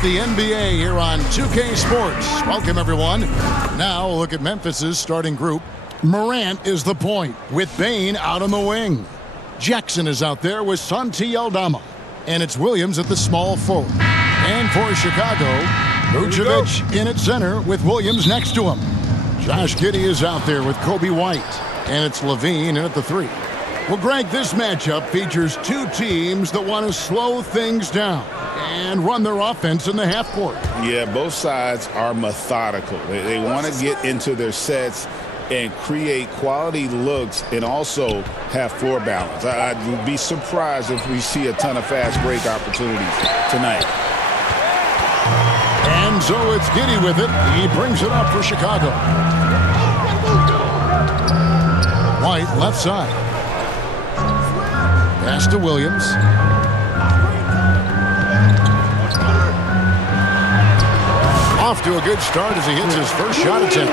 with the NBA here on 2K Sports. Welcome, everyone. Now, a look at Memphis's starting group. Morant is the point, with Bane out on the wing. Jackson is out there with Santi Aldama. And it's Williams at the small forward. And for Chicago, Vucevic in at center with Williams next to him. Josh Giddey is out there with Kobe White. And it's Levine in at the 3. Well, Greg, this matchup features two teams that want to slow things down and run their offense in the half court. Yeah, both sides are methodical. They want to get into their sets and create quality looks and also have floor balance. I'd be surprised if we see a ton of fast break opportunities tonight. And so it's Giddey with it. He brings it up for Chicago. White left side. Pass to Williams. Off to a good start as he hits his first shot attempt.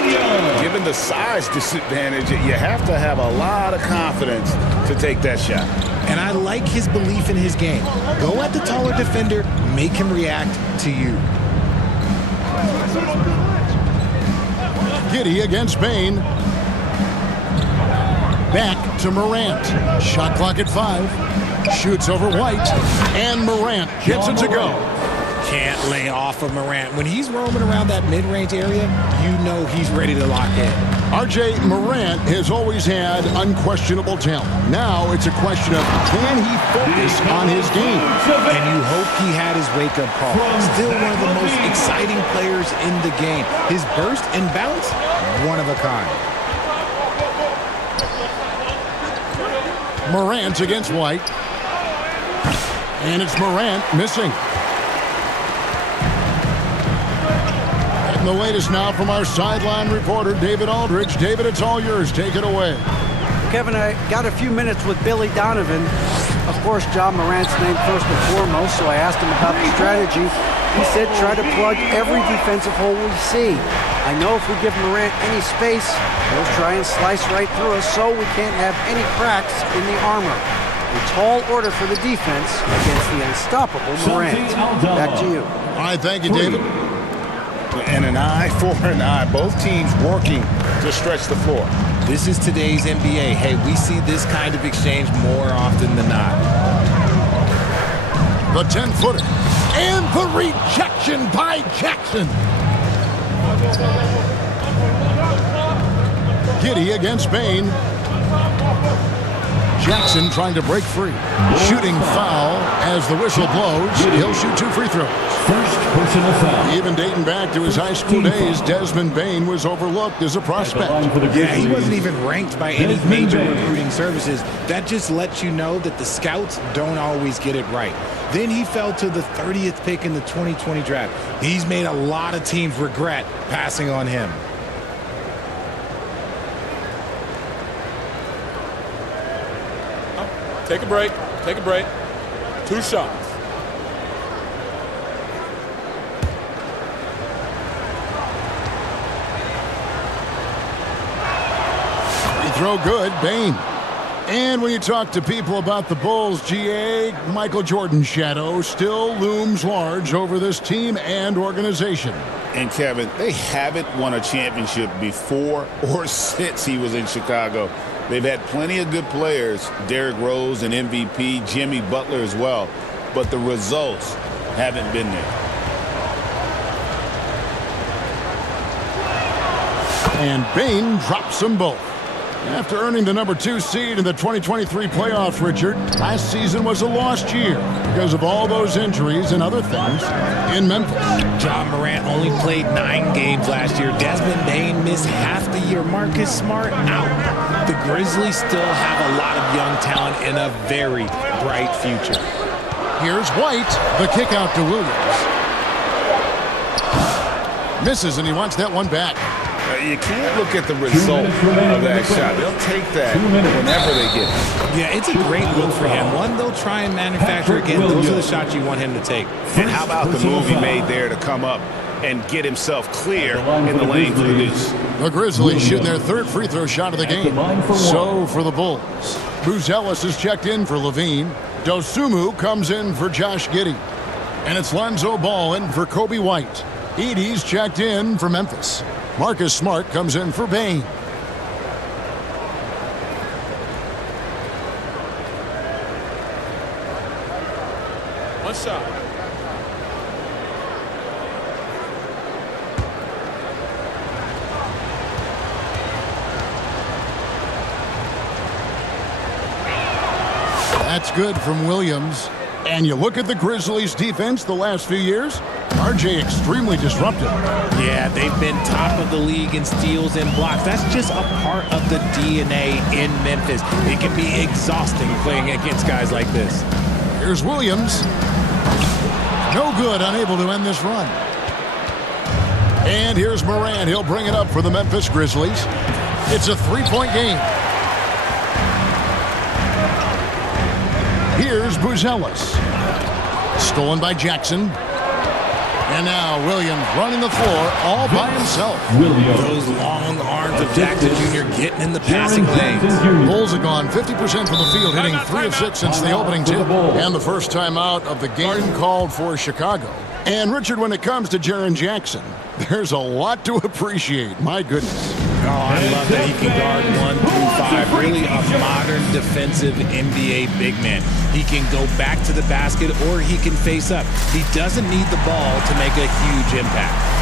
Given the size disadvantage, you have to have a lot of confidence to take that shot. And I like his belief in his game. Go at the taller defender, make him react to you. Giddey against Bane. Back to Morant. Shot clock at 5. Shoots over White. And Morant gets it to go. Can't lay off of Morant. When he's roaming around that mid-range area, you know he's ready to lock in. RJ, Morant has always had unquestionable talent. Now it's a question of can he focus on his game? And you hope he had his wake-up call. Still one of the most exciting players in the game. His burst and bounce, one of a kind. Morant against White. And it's Morant missing. And the latest now from our sideline reporter, David Aldridge. David, it's all yours. Take it away. Kevin, I got a few minutes with Billy Donovan. Of course, John Morant's name first and foremost, so I asked him about the strategy. He said try to plug every defensive hole we see. I know if we give Morant any space, he'll try and slice right through us so we can't have any cracks in the armor. A tall order for the defense against the unstoppable Morant. Back to you. All right, thank you, David. And an eye for an eye. Both teams working to stretch the floor. This is today's NBA. Hey, we see this kind of exchange more often than not. The 10-footer. And the rejection by Jackson. Giddey against Bane. Jackson trying to break free. Shooting foul as the whistle blows. He'll shoot 2 free throws. First personal foul. Even dating back to his high school days, Desmond Bane was overlooked as a prospect. Yeah, he wasn't even ranked by any major recruiting services. That just lets you know that the scouts don't always get it right. Then he fell to the 30th pick in the 2020 draft. He's made a lot of teams regret passing on him. Take a break. Take a break. 2 shots. Free throw good, Bane. And when you talk to people about the Bulls, GA, Michael Jordan's shadow still looms large over this team and organization. And Kevin, they haven't won a championship before or since he was in Chicago. They've had plenty of good players, Derrick Rose and MVP, Jimmy Butler as well, but the results haven't been there. And Bane drops them both. After earning the #2 seed in the 2023 playoffs, Richard, last season was a lost year because of all those injuries and other things in Memphis. John Morant only played 9 games last year. Desmond Bane missed half the year. Marcus Smart out. The Grizzlies still have a lot of young talent and a very bright future. Here's White, the kick out to Williams. Misses, and he wants that one back. You can't look at the result of that shot. They'll take that whenever they get it. Yeah, it's a great look for him. One they'll try and manufacture again. Those are the shots you want him to take. And how about the move he made there to come up and get himself clear in the lane for the deuce? The Grizzlies shooting their 3rd free throw shot of the game. So for the Bulls, Bruce Ellis is checked in for Levine. Dosunmu comes in for Josh Giddey. And it's Lonzo Ball in for Kobe White. Edey's checked in for Memphis. Marcus Smart comes in for Bane. One shot. That's good from Williams. And you look at the Grizzlies' defense the last few years, RJ extremely disruptive. Yeah, they've been top of the league in steals and blocks. That's just a part of the DNA in Memphis. It can be exhausting playing against guys like this. Here's Williams. No good, unable to end this run. And here's Morant. He'll bring it up for the Memphis Grizzlies. It's a three-point game. Here's Buzelis. Stolen by Jackson. And now Williams running the floor all by himself. Those long arms of Jackson Jr. getting in the passing lanes. Bulls have gone 50% from the field, hitting 3 of 6 since the opening tip. And the first time out of the game called for Chicago. And Richard, when it comes to Jaren Jackson, there's a lot to appreciate. My goodness. Oh, I love that he can guard 1 through 5. Really a modern defensive NBA big man. He can go back to the basket or he can face up. He doesn't need the ball to make a huge impact.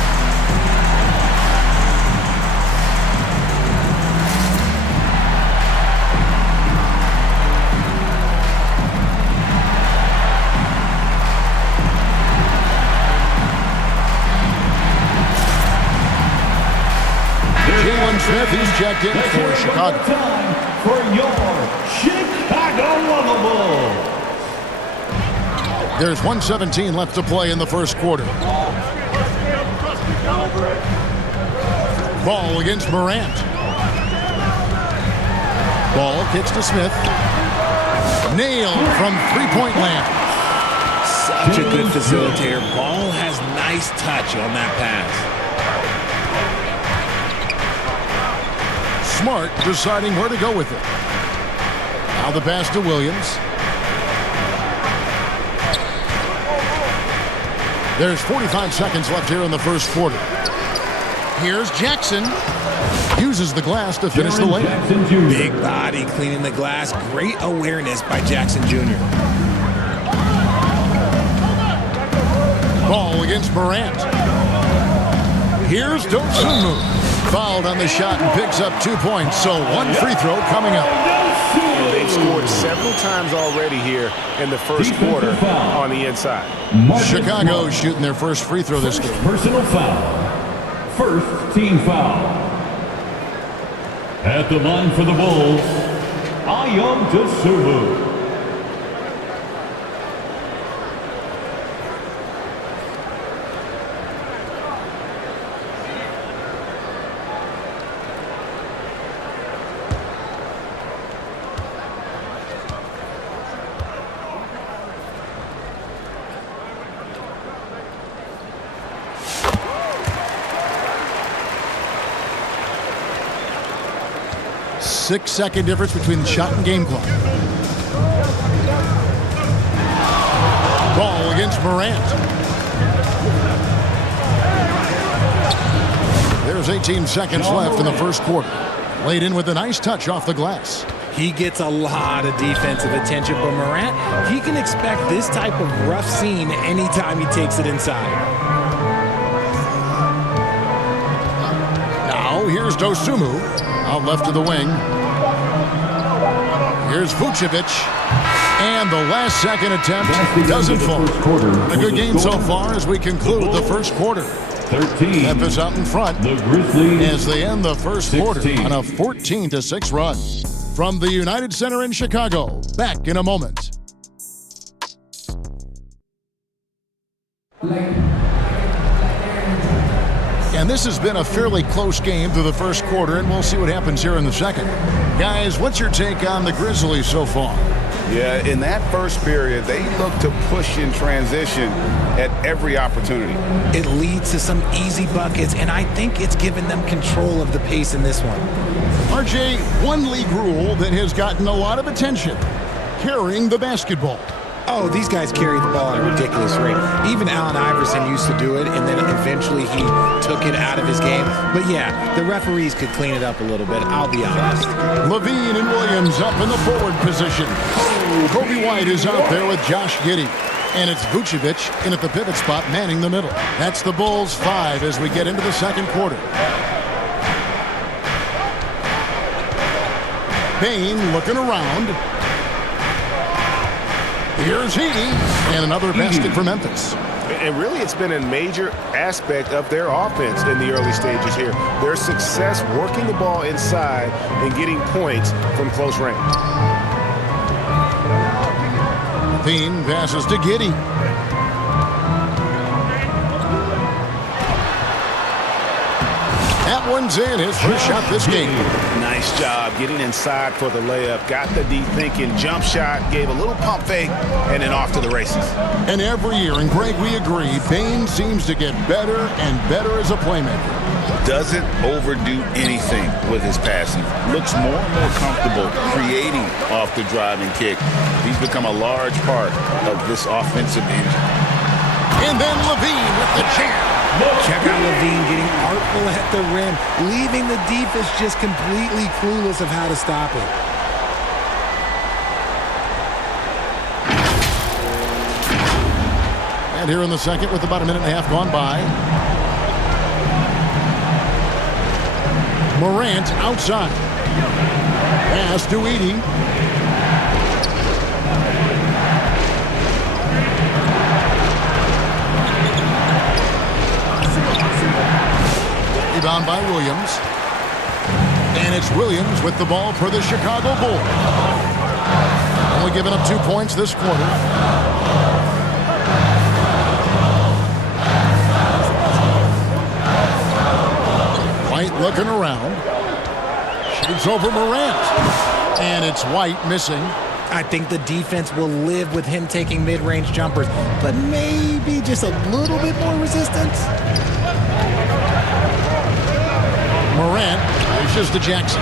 Smith, he's checked in for Chicago. For your Chicago Bulls. There's 1:17 left to play in the first quarter. Ball against Morant. Ball kicks to Smith. Nailed from three-point land. Such a good facilitator. Ball has nice touch on that pass. Smart deciding where to go with it. Now the pass to Williams. There's 45 seconds left here in the first quarter. Here's Jackson. Uses the glass to finish the layup. Big body cleaning the glass. Great awareness by Jackson Jr. Ball against Morant. Here's Dosunmu. Fouled on the shot and picks up 2 points. So one free throw coming up. They've scored several times already here in the first quarter on the inside. Chicago shooting their first free throw this game. Personal foul. First team foul. At the line for the Bulls, Dosunmu. Six-second difference between the shot and game clock. Ball against Morant. There's 18 seconds left in the first quarter. Laid in with a nice touch off the glass. He gets a lot of defensive attention, but Morant, he can expect this type of rough scene anytime he takes it inside. Now here's Dosunmu. Out left to the wing. Here's Vucevic. And the last second attempt doesn't fall. A good game so far as we conclude the first quarter. 13. Memphis out in front The Grizzlies as they end the first 16. quarter on a 14-6 run. From the United Center in Chicago, back in a moment. And this has been a fairly close game through the first quarter, and we'll see what happens here in the second. Guys, what's your take on the Grizzlies so far? Yeah, in that first period, they look to push in transition at every opportunity. It leads to some easy buckets, and I think it's given them control of the pace in this one. RJ, one league rule that has gotten a lot of attention: carrying the basketball. Oh, these guys carry the ball at a ridiculous rate. Even Allen Iverson used to do it, and then eventually he took it out of his game. But yeah, the referees could clean it up a little bit, I'll be honest. Levine and Williams up in the forward position. Kobe White is out there with Josh Giddey. And it's Vucevic in at the pivot spot, manning the middle. That's the Bulls 5 as we get into the second quarter. Bane looking around. Here's Heaney, and another basket for Memphis. And really, it's been a major aspect of their offense in the early stages here. Their success working the ball inside and getting points from close range. Levine passes to Giddey. That one's in, his first shot this game. Nice job getting inside for the layup. Got the deep thinking jump shot, gave a little pump fake, and then off to the races. And every year, and Greg, we agree, Bane seems to get better and better as a playmaker. Doesn't overdo anything with his passing. Looks more and more comfortable creating off the driving kick. He's become a large part of this offensive engine. And then Levine with the jam. Check out Levine getting artful at the rim, leaving the defense just completely clueless of how to stop it. And here in the second with about a minute and a half gone by. Morant outside. Pass to Edey. Rebound by Williams. And it's Williams with the ball for the Chicago Bulls. Only giving up 2 points this quarter. White looking around. Shoots over Morant. And it's White missing. I think the defense will live with him taking mid-range jumpers, but maybe just a little bit more resistance. Morant pushes to Jackson.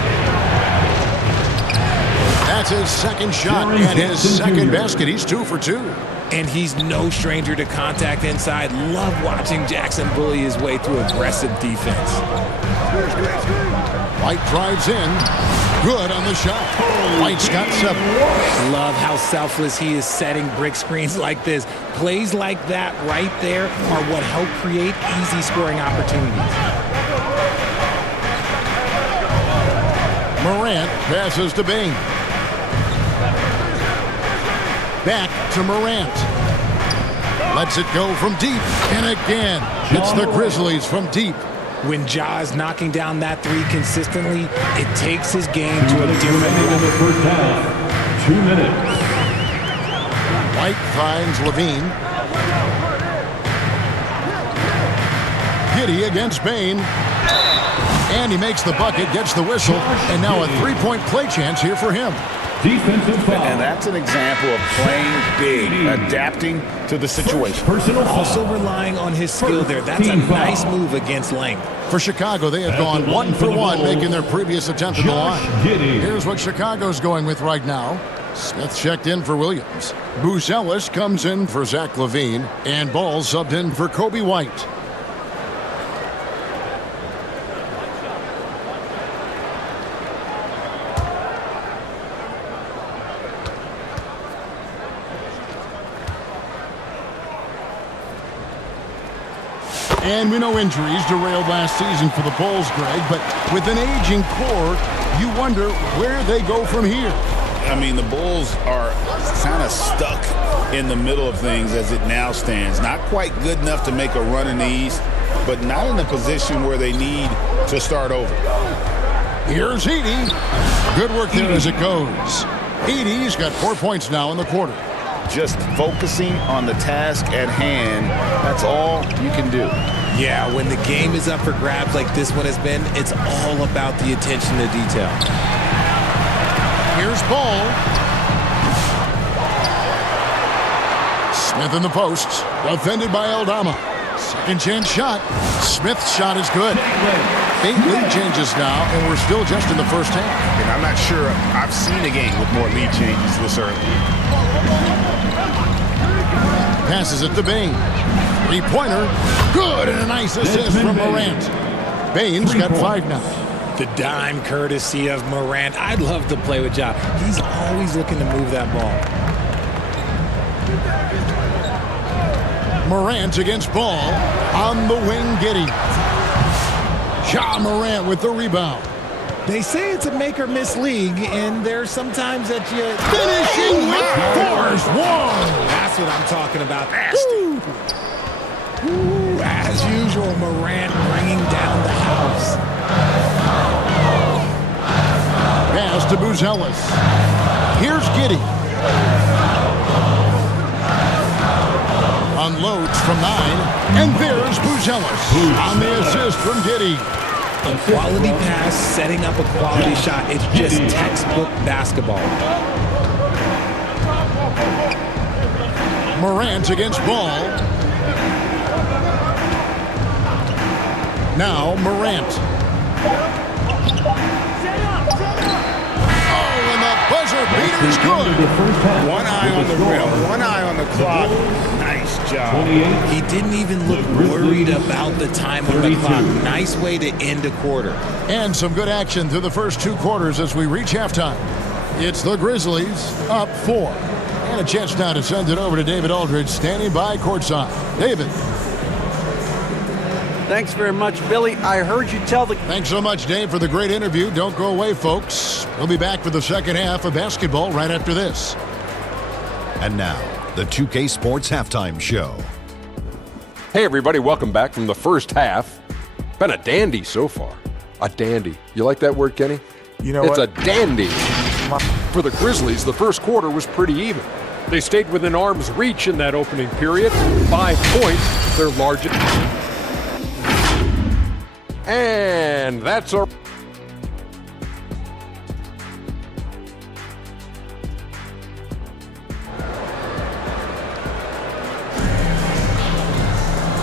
That's his second shot and his second basket. He's 2 for 2. And he's no stranger to contact inside. Love watching Jackson bully his way through aggressive defense. White drives in. Good on the shot. White's got 7. Love how selfless he is setting brick screens like this. Plays like that right there are what help create easy scoring opportunities. Morant passes to Bane. Back to Morant. Lets it go from deep. And again, it's the Grizzlies from deep. When Ja is knocking down that three consistently, it takes his game to a different level. In the first half, 2 minutes. White finds Levine. Giddey against Bane. And he makes the bucket, gets the whistle, and now a three-point play chance here for him. Defensive foul. And that's an example of playing big, adapting to the situation. Personal foul. Also relying on his skill there. That's a nice move against length. For Chicago, they have gone 1 for 1, making their previous attempt at the line. Here's what Chicago's going with right now. Smith checked in for Williams. Buzelis comes in for Zach LaVine. And Ball subbed in for Kobe White. And we know injuries derailed last season for the Bulls, Greg, but with an aging core, you wonder where they go from here. I mean, the Bulls are kind of stuck in the middle of things as it now stands. Not quite good enough to make a run in the East, but not in a position where they need to start over. Here's Edey. Good work there as it goes. Edey's got 4 points now in the quarter. Just focusing on the task at hand, that's all you can do. Yeah, when the game is up for grabs like this one has been, it's all about the attention to detail. Here's Ball. Smith in the posts. Defended by Aldama. Second chance shot. Smith's shot is good. 8 lead changes now, and we're still just in the first half. And I'm not sure I've seen a game with more lead changes this early. passes it to Bain. Three-pointer. Good, and a nice assist from Morant. Bain's got 5 now. The dime courtesy of Morant. I'd love to play with Ja. He's always looking to move that ball. Morant against Ball. On the wing, Giddey. Ja Morant with the rebound. They say it's a make-or-miss league, and there's sometimes that you... Finishing with force. Whoa! That's what I'm talking about. Nasty. Ooh, as usual, Morant bringing down the house. Pass to Buzelis. Here's Giddey. Unloads from 9. And there's Buzelis on the assist from Giddey. A quality pass, setting up a quality shot. It's just textbook basketball. Morant against Ball. Now Morant. Oh, and the buzzer beater's good. One eye on the rim, one eye on the clock. Nice job. He didn't even look worried about the time on the clock. Nice way to end a quarter. And some good action through the first 2 quarters as we reach halftime. It's the Grizzlies up 4. And a chance now to send it over to David Aldridge, standing by courtside. David. Thanks very much, Billy. I heard you tell the... Thanks so much, Dave, for the great interview. Don't go away, folks. We'll be back for the second half of basketball right after this. And now, the 2K Sports Halftime Show. Hey, everybody. Welcome back from the first half. Been a dandy so far. A dandy. You like that word, Kenny? You know it's what? a dandy. For the Grizzlies, the first quarter was pretty even. They stayed within arm's reach in that opening period. 5 points, their largest. And that's our...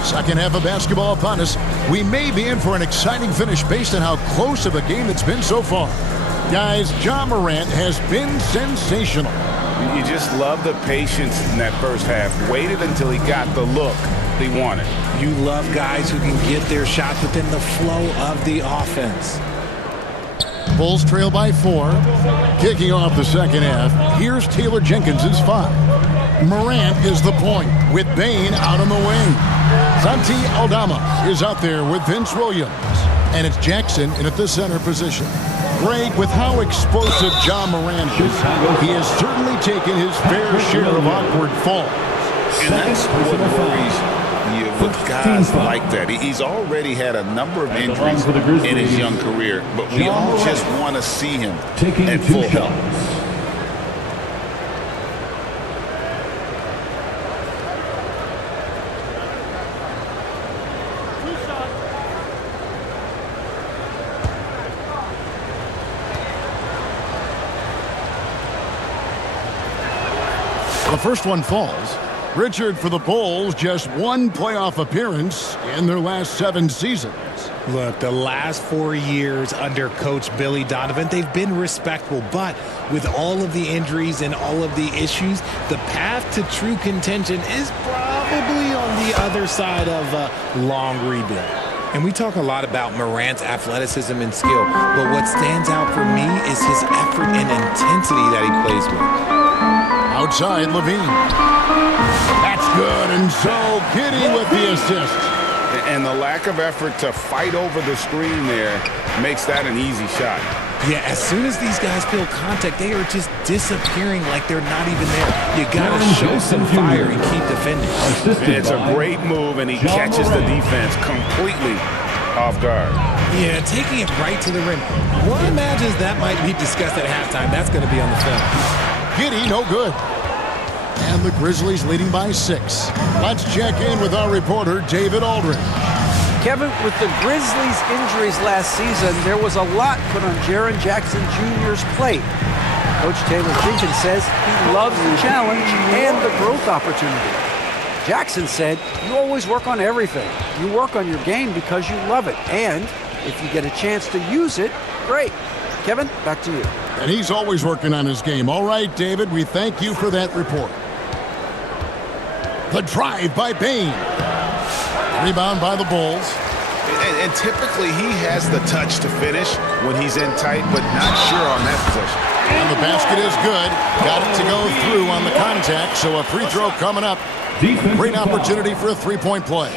Second half of basketball upon us. We may be in for an exciting finish based on how close of a game it's been so far. Guys, Ja Morant has been sensational. You just love the patience in that first half. Waited until he got the look he wanted. You love guys who can get their shots within the flow of the offense. Bulls trail by 4. Kicking off the second half, here's Taylor Jenkins' 5. Morant is the point with Bain out on the wing. Santi Aldama is out there with Vince Williams. And it's Jackson in at the center position. Greg, with how explosive Ja Morant is, he has certainly taken his fair share of awkward falls. And that's what worries you with guys like that. He's already had a number of injuries in his young career, but we all just want to see him at full health. The first one falls. Richard, for the Bulls, just 1 playoff appearance in their last 7 seasons. Look, the last 4 years under Coach Billy Donovan, they've been respectable. But with all of the injuries and all of the issues, the path to true contention is probably on the other side of a long rebuild. And we talk a lot about Morant's athleticism and skill, but what stands out for me is his effort and intensity that he plays with. Outside, Levine. That's good, and so Giddey with the assist. And the lack of effort to fight over the screen there makes that an easy shot. Yeah, as soon as these guys feel contact, they are just disappearing like they're not even there. You got to show some fire and keep defending. It's a great move, and he catches the defense completely off guard. Yeah, taking it right to the rim. One imagines that might be discussed at halftime. That's going to be on the film. Giddey, no good. And the Grizzlies leading by 6. Let's check in with our reporter, David Aldridge. Kevin, with the Grizzlies' injuries last season, there was a lot put on Jaren Jackson Jr.'s plate. Coach Taylor Jenkins says he loves the challenge and the growth opportunity. Jackson said, you always work on everything. You work on your game because you love it. And if you get a chance to use it, great. Kevin, back to you. And he's always working on his game. All right, David, we thank you for that report. The drive by Bain. Rebound by the Bulls. And typically he has the touch to finish when he's in tight, but not sure on that possession. And the basket is good. Got it to go through on the contact, so a free throw coming up. Great opportunity for a three-point play.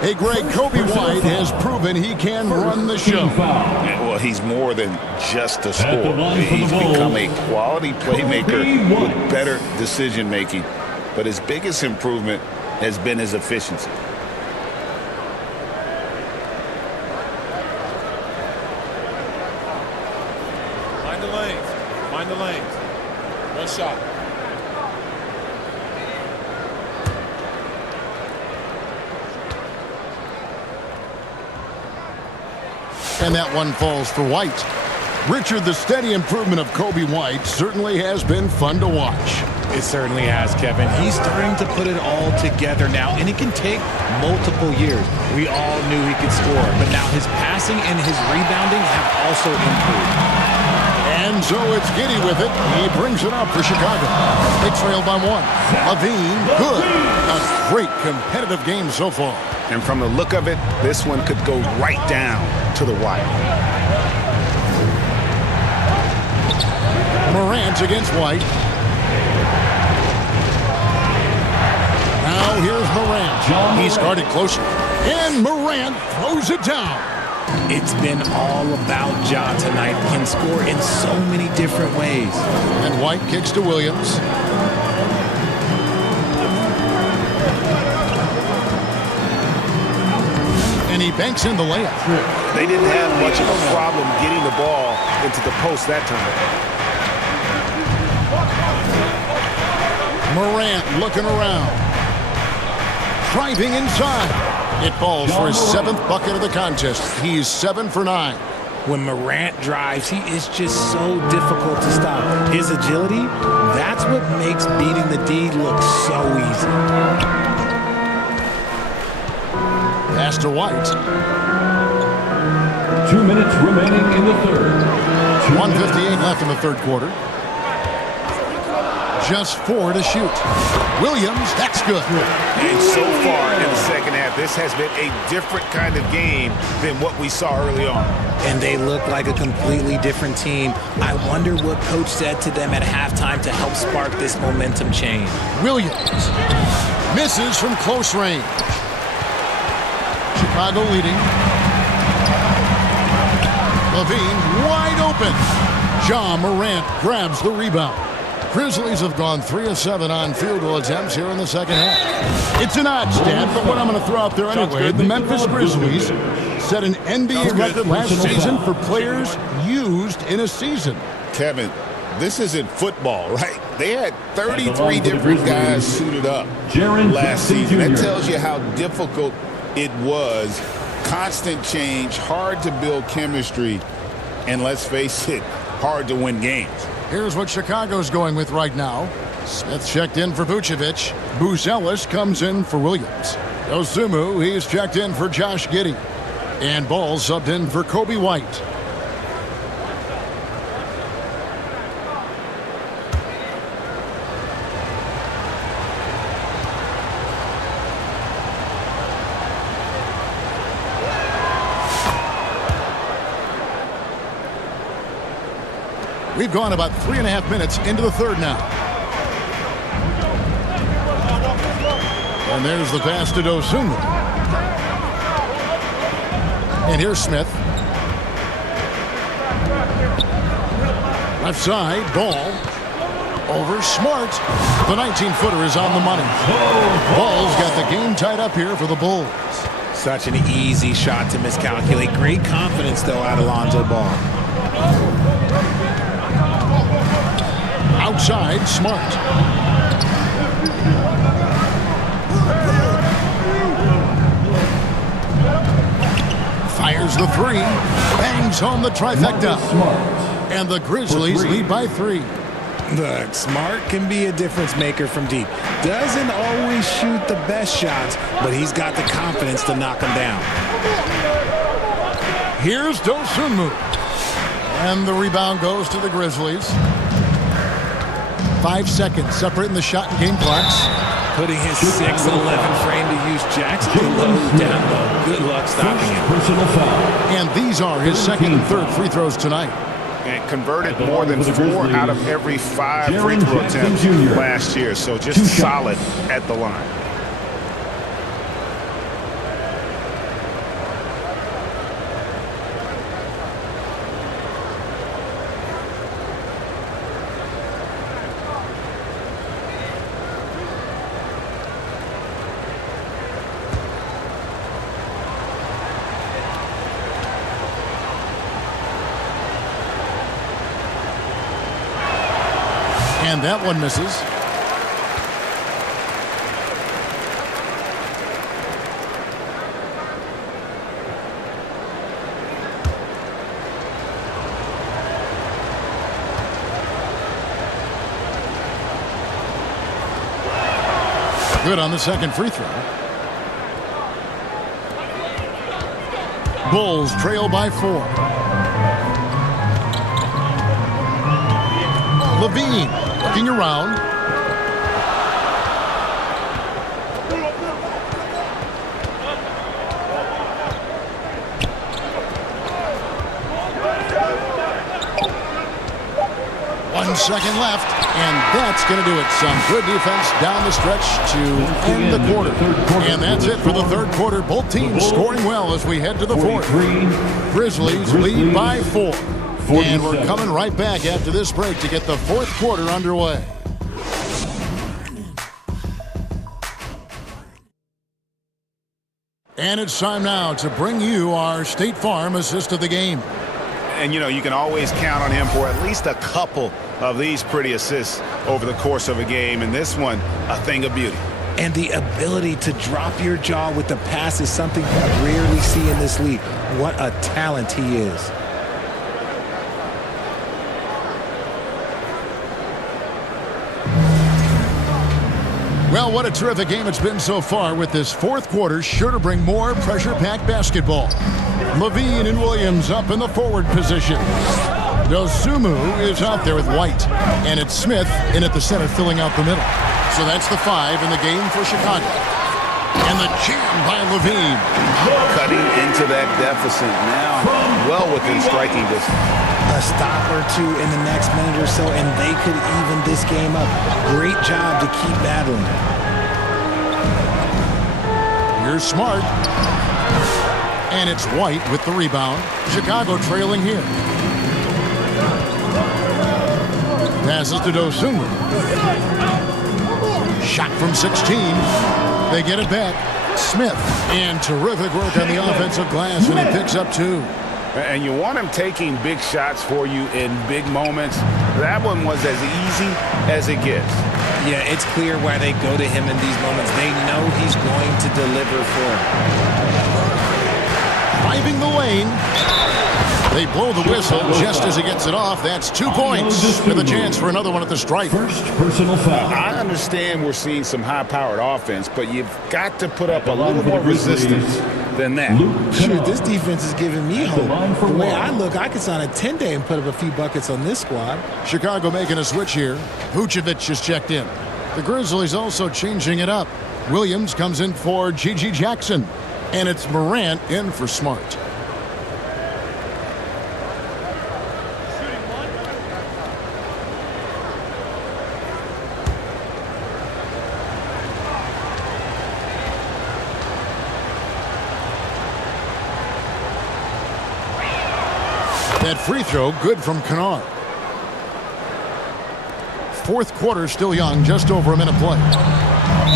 Hey, Greg, Kobe White has proven he can run the show. Well, he's more than just a scorer. He's become a quality playmaker with better decision-making. But his biggest improvement has been his efficiency. Find the lanes. Find the lanes. One shot. And that one falls for White. Richard, the steady improvement of Kobe White certainly has been fun to watch. It certainly has, Kevin. He's starting to put it all together now, and it can take multiple years. We all knew he could score, but now his passing and his rebounding have also improved. And so it's Giddey with it. He brings it up for Chicago. They trail by one. Levine, good. A great competitive game so far. And from the look of it, this one could go right down to the wire. Morant against White. Now here's Morant. He's guarded closer. And Morant throws it down. It's been all about Ja tonight. Can score in so many different ways. And White kicks to Williams. And he banks in the layup. They didn't have much of a problem getting the ball into the post that time. Morant looking around. Driving inside. It falls for his 7th bucket of the contest. He's 7 for 9. When Morant drives, he is just so difficult to stop. His agility, that's what makes beating the D look so easy. Pass to White. 2 minutes remaining in the third. 1:58 left in the third quarter. Just 4 to shoot. Williams, that's good. And so far in the second half, this has been a different kind of game than what we saw early on. And they look like a completely different team. I wonder what coach said to them at halftime to help spark this momentum change. Williams misses from close range. Chicago leading. Levine wide open. Ja Morant grabs the rebound. Grizzlies have gone 3 of 7 on field goal attempts here in the second half. It's an odd stat, but what I'm going to throw out there anyway, the Memphis Grizzlies set an NBA record last season for players used in a season. Kevin, this isn't football, right? They had 33 different guys suited up last season. That tells you how difficult it was. Constant change, hard to build chemistry, and let's face it, hard to win games. Here's what Chicago's going with right now. Smith checked in for Vucevic. Buzelis comes in for Williams. Dosunmu, he's checked in for Josh Giddey. And Ball subbed in for Kobe White. We've gone about 3.5 minutes into the third now. And there's the pass to Dosunmu. And here's Smith. Left side, Ball. Over Smart. The 19-footer is on the money. Ball's got the game tied up here for the Bulls. Such an easy shot to miscalculate. Great confidence, though, out of Lonzo Ball. Outside, Smart. Fires the three. Bangs home the trifecta. And the Grizzlies lead by 3. Look, Smart can be a difference maker from deep. Doesn't always shoot the best shots, but he's got the confidence to knock them down. Here's Dosunmu. And the rebound goes to the Grizzlies. 5 seconds separating the shot and game clocks. Putting his 6'11" frame to use. Jackson low down low. Good luck stopping him. Personal foul. And these are his second and third free throws tonight. And converted more than 4 out of every 5 free throw attempts last year. So just solid at the line. And that one misses. Good on the second free throw. Bulls trail by 4. Levine looking around. One second left, and that's going to do it. Some good defense down the stretch to end the quarter. And that's it for the third quarter. Both teams scoring well as we head to the fourth. Grizzlies lead by 4. And we're coming right back after this break to get the fourth quarter underway. And it's time now to bring you our State Farm assist of the game. And, you know, you can always count on him for at least a couple of these pretty assists over the course of a game. And this one, a thing of beauty. And the ability to drop your jaw with the pass is something you rarely see in this league. What a talent he is. Well, what a terrific game it's been so far, with this fourth quarter sure to bring more pressure-packed basketball. Levine and Williams up in the forward position. Dosumu is out there with White, and it's Smith in at the center filling out the middle. So that's the 5 in the game for Chicago. And the jam by Levine. Cutting into that deficit now, well within striking distance. A stop or two in the next minute or so, and they could even this game up. Great job to keep battling. You're smart. And it's White with the rebound. Chicago trailing here. Passes to Dosumu. Shot from 16. They get it back. Smith. And terrific work on the offensive glass, and he picks up 2. And you want him taking big shots for you in big moments. That one was as easy as it gets. Yeah, it's clear why they go to him in these moments. They know he's going to deliver for them. Driving the lane. They blow the whistle just as he gets it off. That's 2 points with a chance for another one at the stripe. First personal foul. I understand we're seeing some high-powered offense, but you've got to put up a little more resistance than that. Sure, this defense is giving me hope. The way I look, I could sign a 10-day and put up a few buckets on this squad. Chicago making a switch here. Vucevic just checked in. The Grizzlies also changing it up. Williams comes in for G.G. Jackson. And it's Morant in for Smart. That free throw good from Kennard. Fourth quarter still young, just over a minute play.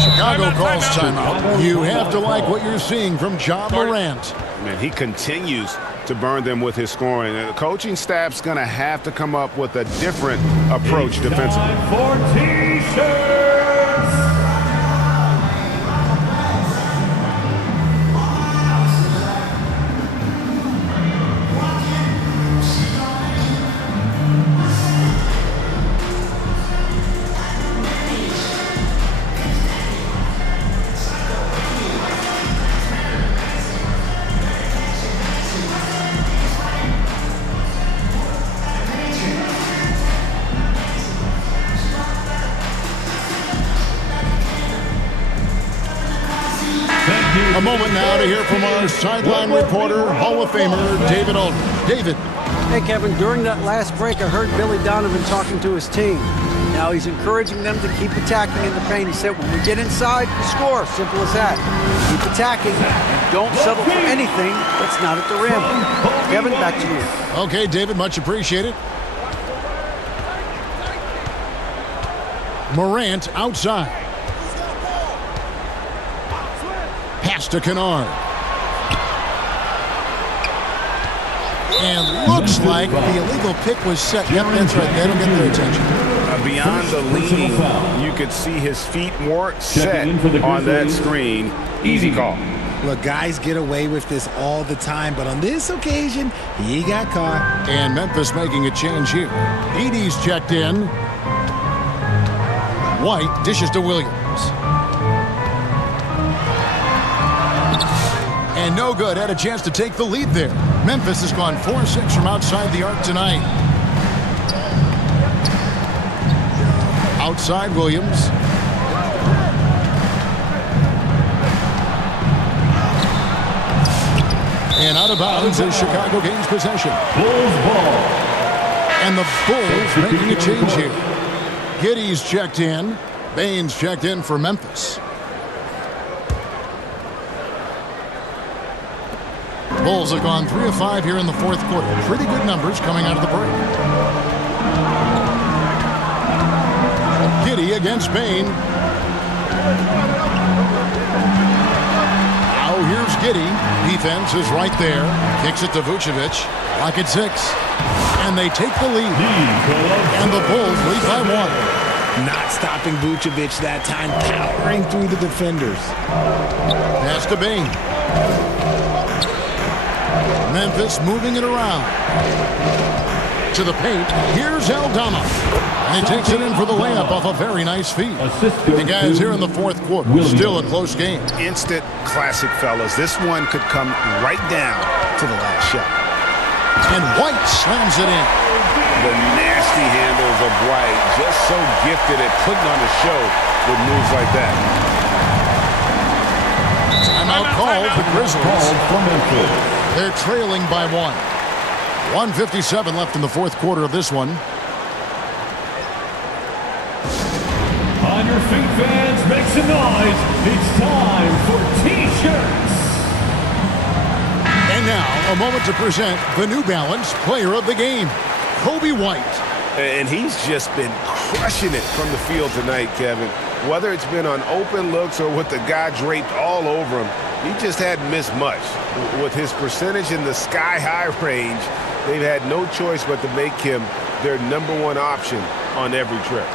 Chicago calls timeout. You have to like what you're seeing from Ja Morant. Man, he continues to burn them with his scoring. And the coaching staff's going to have to come up with a different approach defensively. For T-shirts. moment now to hear from our sideline reporter, Hall of Famer David Aldridge. David. Hey, Kevin, during that last break, I heard Billy Donovan talking to his team. Now he's encouraging them to keep attacking in the paint. He said, when we get inside, we score. Simple as that. Keep attacking and don't settle for anything that's not at the rim. Kevin, back to you. Okay, David, much appreciated. Morant outside. Pass to Kennard. And looks like the illegal pick was set. Yep, that's right. That'll get their attention. Beyond the lean, you could see his feet weren't set on that screen. Easy call. Look, guys get away with this all the time, but on this occasion, he got caught. And Memphis making a change here. Edey's checked in. White dishes to Williams. And no good. Had a chance to take the lead there. Memphis has gone 4-6 from outside the arc tonight. Outside Williams. And out of bounds as Chicago gains possession. Bulls ball. And the Bulls making a change here. Giddey's checked in. Baines checked in for Memphis. Bulls have gone 3 of 5 here in the fourth quarter. Pretty good numbers coming out of the break. Giddey against Bane. Now here's Giddey. Defense is right there. Kicks it to Vucevic. Lock at 6. And they take the lead. And the Bulls lead by 1. Not stopping Vucevic that time, powering through the defenders. Pass to Bane. Memphis moving it around. To the paint. Here's Aldama. And he takes it in for the layup off a very nice feed. The guys here in the fourth quarter. Still a close game. Instant classic, fellas. This one could come right down to the last shot. And White slams it in. The nasty handles of White, just so gifted at putting on a show with moves like that. Timeout called the Grizzlies. They're trailing by 1. 1:57 left in the fourth quarter of this one. On your feet, fans, make some noise. It's time for T-shirts. And now, a moment to present the New Balance Player of the Game, Kobe White. And he's just been crushing it from the field tonight, Kevin. Whether it's been on open looks or with the guy draped all over him, he just hadn't missed much. With his percentage in the sky-high range, they've had no choice but to make him their #1 option on every trip.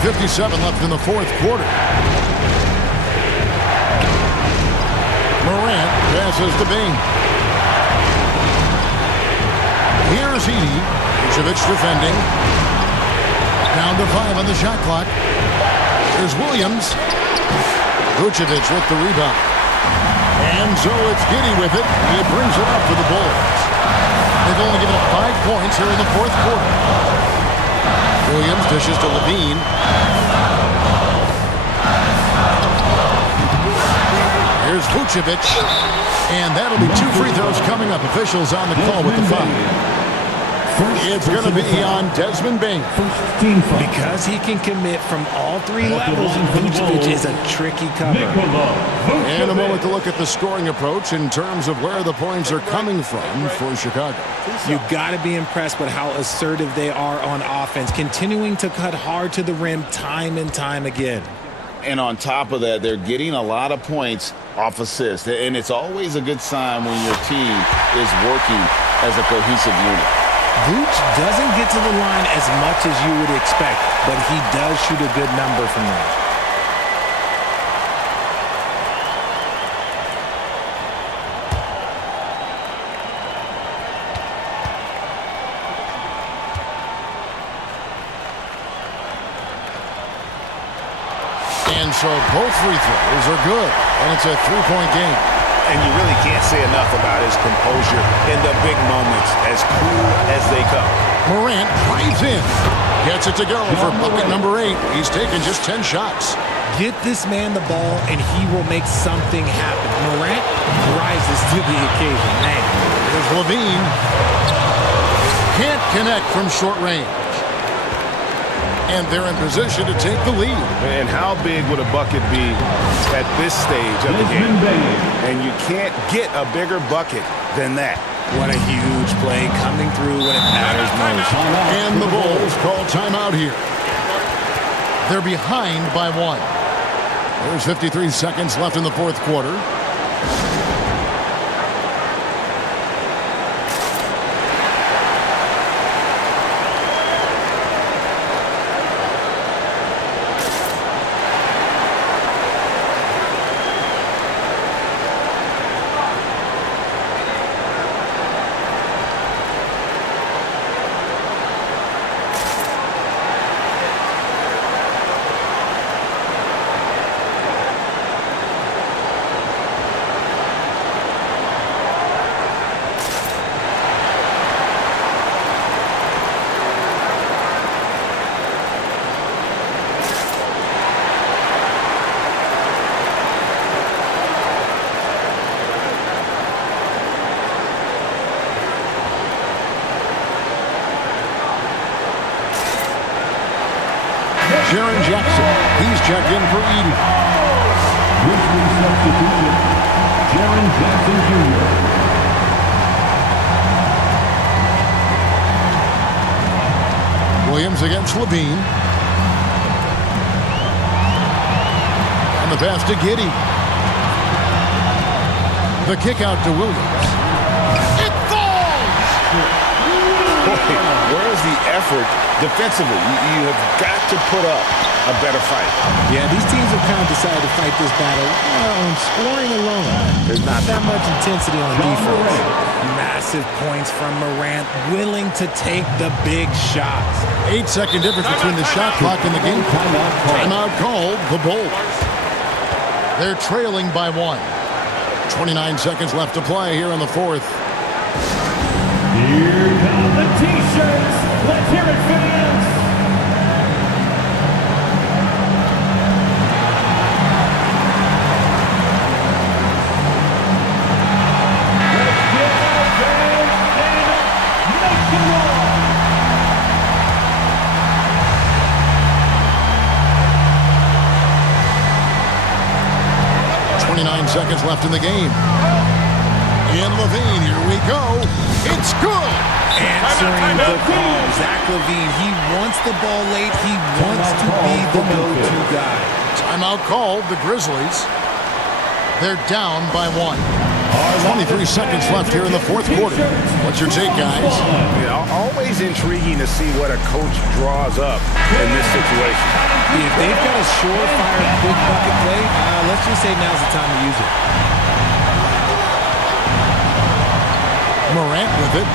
.57 left in the fourth quarter. Morant passes to Bane. Here's Edey. Vucevic defending. Down to 5 on the shot clock. Here's Williams. Vucevic with the rebound. And so it's Giddey with it. And he brings it up for the Bulls. They've only given up 5 points here in the fourth quarter. Williams dishes to Levine. Here's Vucevic. And that'll be 2 free throws coming up. Officials on the call with the foul. It's going to be on Desmond Bane. Because he can commit from all 3 levels, and Vucevic is a tricky cover. And a moment to look at the scoring approach in terms of where the points are coming from for Chicago. You've got to be impressed with how assertive they are on offense, continuing to cut hard to the rim time and time again. And on top of that, they're getting a lot of points off assists. And it's always a good sign when your team is working as a cohesive unit. Vooch doesn't get to the line as much as you would expect, but he does shoot a good number from there. And And so both free throws are good. And it's a three-point game. And you really can't say enough about his composure in the big moments, as cool as they come. Morant drives in. Gets it to go for bucket number 8. He's taken just 10 shots. Get this man the ball, and he will make something happen. Morant rises to the occasion. Man. Here's Levine. Can't connect from short range. And they're in position to take the lead. And how big would a bucket be at this stage of the game? And you can't get a bigger bucket than that. What a huge play coming through when it matters most. And the Bulls call timeout here. They're behind by 1. There's 53 seconds left in the fourth quarter. Jaren Jackson, he's checked in for Edie. Grizzlies substitution, Jaren Jackson Jr. Williams against Levine. And the pass to Giddey. The kick out to Williams. It falls! Boy, where's the effort defensively? You have got to put up a better fight. Yeah, these teams have kind of decided to fight this battle on scoring alone. There's not that much intensity on defense. Massive points from Morant, willing to take the big shots. 8-second difference between the shot clock and the game clock. Timeout called the Bulls. They're trailing by 1. 29 seconds left to play here in the fourth. Here come the T-shirts. Let's hear it, fans. Let's get out there and make it roll. 29 seconds left in the game. And Levine, here we go. It's good. Answering the call. Zach Levine, he wants the ball late. He wants to be the go-to guy. Timeout called, the Grizzlies. They're down by 1. 23 seconds left here in the fourth quarter. What's your take, guys? Yeah, always intriguing to see what a coach draws up in this situation. If they've got a surefire quick bucket play, let's just say now's the time to use it. Morant with it.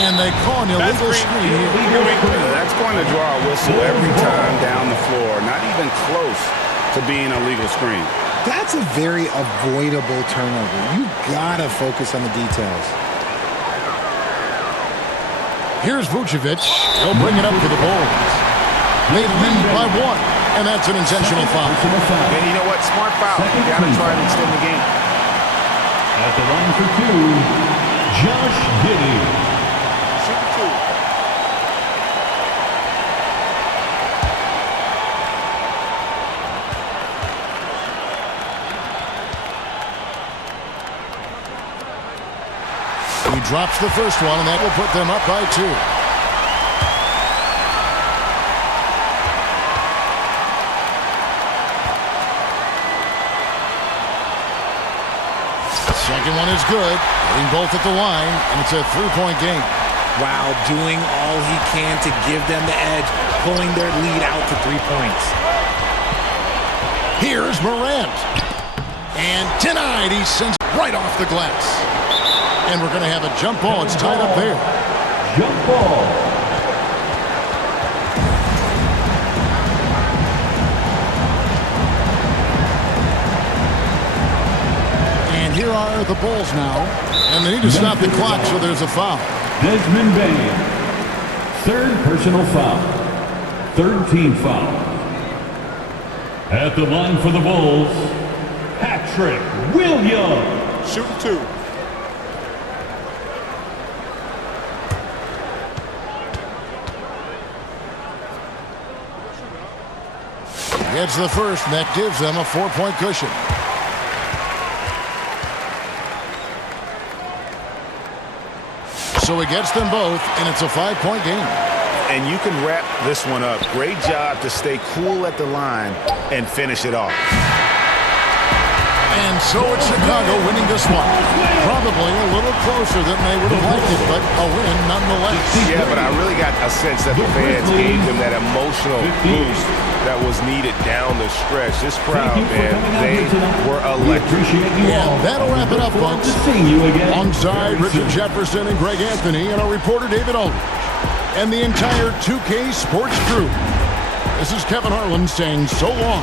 And they call an illegal screen. That's going to draw a whistle every time down the floor. Not even close to being a legal screen. That's a very avoidable turnover. You gotta focus on the details. Here's Vucevic. He'll bring it up for the Bulls. They lead by 1, and that's an intentional foul. And you know what? Smart foul. You gotta try and extend the game. At the line for 2, Josh Giddey. He drops the first one, and that will put them up by 2. Second one is good. Hitting both at the line, and it's a 3-point game. Wow, doing all he can to give them the edge, pulling their lead out to 3 points. Here's Morant. And denied. He sends it right off the glass. And we're going to have a jump ball. It's tied up there. Jump ball. here are the Bulls now. And they need to stop the clock, so there's a foul. Desmond Bain. Third personal foul. Third team foul. At the line for the Bulls, Patrick Williams. Shooting 2. Gets the first, and that gives them a 4-point cushion. So he gets them both, and it's a 5-point game. And you can wrap this one up. Great job to stay cool at the line and finish it off. And so it's Chicago winning this one. Probably a little closer than they would have liked it, but a win nonetheless. Yeah, but I really got a sense that the fans gave them that emotional boost that was needed down the stretch. This crowd, man, they were electric. Yeah, that'll wrap it up, folks. Alongside Richard Jefferson and Greg Anthony and our reporter David Aldridge and the entire 2K Sports crew. This is Kevin Harlan saying so long.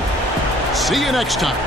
See you next time.